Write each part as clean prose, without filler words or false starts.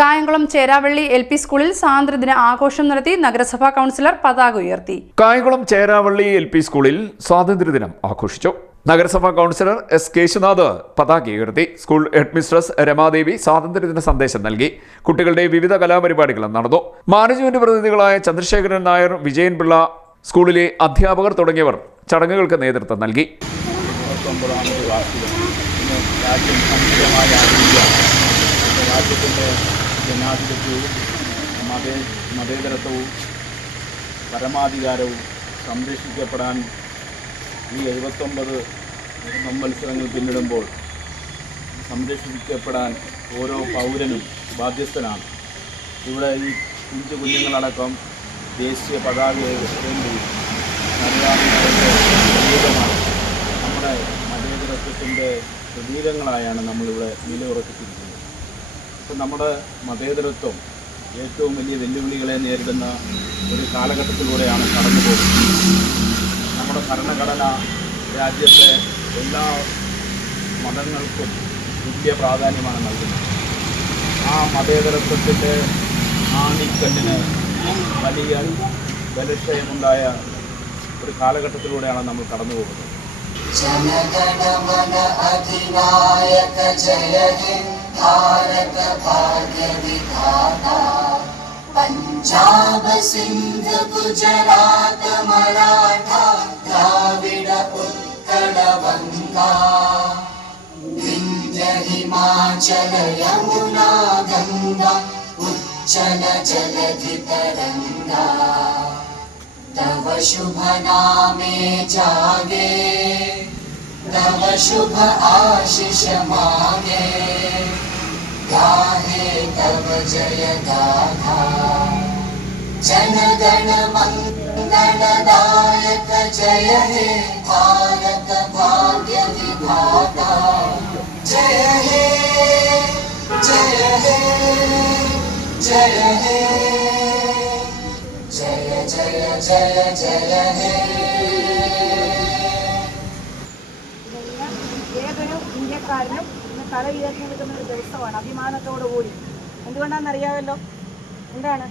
Kayamkulam Cheravally LP സ്കൂളിൽ സ്വാതന്ത്ര്യദിന ആഘോഷം നടത്തി നഗരസഭാ കൗൺസിലർ പതാക ഉയർത്തി. കായംകുളം ചേരാവള്ളി LP സ്കൂളിൽ സ്വാതന്ത്ര്യദിനം ആഘോഷിച്ചു. നഗരസഭാ കൗൺസിലർ S. കേശുനാഥ് പതാക ഉയർത്തി. സ്കൂൾ ഹെഡ്മിസ്ട്രസ് രമാദേവി സ്വാതന്ത്ര്യദിന സന്ദേശം നൽകി. കുട്ടികളുടെ വിവിധ കലാപരിപാടികളും നടന്നു. മാനേജ്മെന്റ് പ്രതിനിധികളായ ചന്ദ്രശേഖരൻ നായർ, വിജയൻ പിള്ള, സ്കൂളിലെ അധ്യാപകർ തുടങ്ങിയവർ ചടങ്ങുകൾക്ക് നേതൃത്വം നൽകി. രാജ്യത്തിൻ്റെ ജനാധിപത്യവും മതേതരത്വവും പരമാധികാരവും സംരക്ഷിക്കപ്പെടാൻ ഈ 79 സംവത്സരങ്ങൾ പിന്നിടുമ്പോൾ സംരക്ഷിക്കപ്പെടാൻ ഓരോ പൗരനും ബാധ്യസ്ഥനാണ്. ഇവിടെ ഈ പിഞ്ചു കുഞ്ഞുങ്ങളടക്കം ദേശീയ പതാകയേന്തി പ്രതീകമാണ്. നമ്മുടെ മതേതരത്വത്തിൻ്റെ പ്രതീകങ്ങളായാണ് നമ്മളിവിടെ നിലയുറപ്പിച്ചിരിക്കുന്നത്. ഇപ്പം നമ്മുടെ മതേതരത്വം ഏറ്റവും വലിയ വെല്ലുവിളികളെ നേരിടുന്ന ഒരു കാലഘട്ടത്തിലൂടെയാണ് കടന്നു പോകുന്നത്. നമ്മുടെ ഭരണഘടന രാജ്യത്തെ എല്ലാ മതങ്ങൾക്കും തുല്യ പ്രാധാന്യമാണ് നൽകുന്നത്. ആ മതേതരത്വത്തിൻ്റെ ആണിക്കല്ലിന് വലിയ ബലക്ഷയമുണ്ടായ ഒരു കാലഘട്ടത്തിലൂടെയാണ് നമ്മൾ കടന്നു പോകുന്നത്. जनगणमन अधिनायक जय हे भारत भाग्य विधाता पंजाब सिंध गुजरात मराठा द्राविड उत्कल गंगा विंध्य हिमाचल यमुना गंगा उच्चल जलधि तरंगा तव शुभ नामे जागे तव शुभ आशीष मांगे गाहे तव जय गाथा जनगण मंगलदायक जय हे भारत भाग्य विधाता जय हे जय हे जय हे जय जय जय जय हे. ഏതൊരു ഇന്ത്യക്കാരനും ഇന്ന് തല ഉയർത്തി നിൽക്കുന്ന ഒരു ദിവസമാണ്, അഭിമാനത്തോടുകൂടി. എന്തുകൊണ്ടാണെന്നറിയാമല്ലോ? എന്താണ്?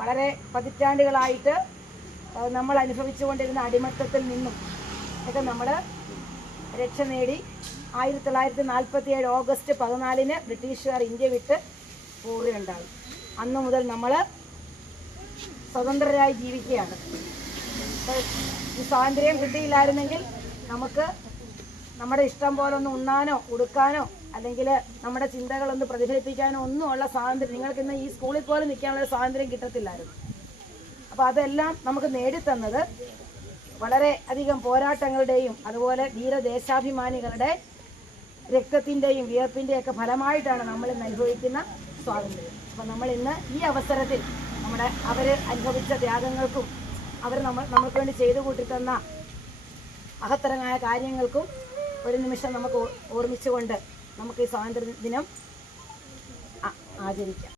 വളരെ പതിറ്റാണ്ടുകളായിട്ട് നമ്മൾ അനുഭവിച്ചുകൊണ്ടിരുന്ന അടിമത്തത്തിൽ നിന്നും ഒക്കെ നമ്മൾ രക്ഷ നേടി 1947 ഓഗസ്റ്റ് 14 ബ്രിട്ടീഷുകാർ ഇന്ത്യ വിട്ട് പോവുകയുണ്ടായി. അന്നു മുതൽ നമ്മൾ സ്വതന്ത്രരായി ജീവിക്കുകയാണ്. ഈ സ്വാതന്ത്ര്യം കിട്ടിയില്ലായിരുന്നെങ്കിൽ നമുക്ക് നമ്മുടെ ഇഷ്ടം പോലെ ഒന്ന് ഉണ്ണാനോ ഉടുക്കാനോ അല്ലെങ്കിൽ നമ്മുടെ ചിന്തകളൊന്ന് പ്രതിഫലിപ്പിക്കാനോ ഒന്നുമുള്ള സ്വാതന്ത്ര്യം, നിങ്ങൾക്കിന്ന് ഈ സ്കൂളിൽ പോലും നിൽക്കാനുള്ള സ്വാതന്ത്ര്യം കിട്ടത്തില്ലായിരുന്നു. അപ്പോൾ അതെല്ലാം നമുക്ക് നേടിത്തന്നത് വളരെ അധികം പോരാട്ടങ്ങളുടെയും അതുപോലെ ധീരദേശാഭിമാനികളുടെ രക്തത്തിൻ്റെയും വിയർപ്പിൻ്റെയൊക്കെ ഫലമായിട്ടാണ് നമ്മളിന്ന് അനുഭവിക്കുന്ന സ്വാതന്ത്ര്യം. അപ്പോൾ നമ്മളിന്ന് ഈ അവസരത്തിൽ അവർ അനുഭവിച്ച ത്യാഗങ്ങൾക്കും അവർ നമുക്ക് വേണ്ടി ചെയ്തു കൂട്ടിത്തന്ന മഹത്തരമായ കാര്യങ്ങൾക്കും ഒരു നിമിഷം നമുക്ക് ഓർമ്മിച്ചുകൊണ്ട് നമുക്ക് ഈ സ്വാതന്ത്ര്യ ദിനം ആചരിക്കാം.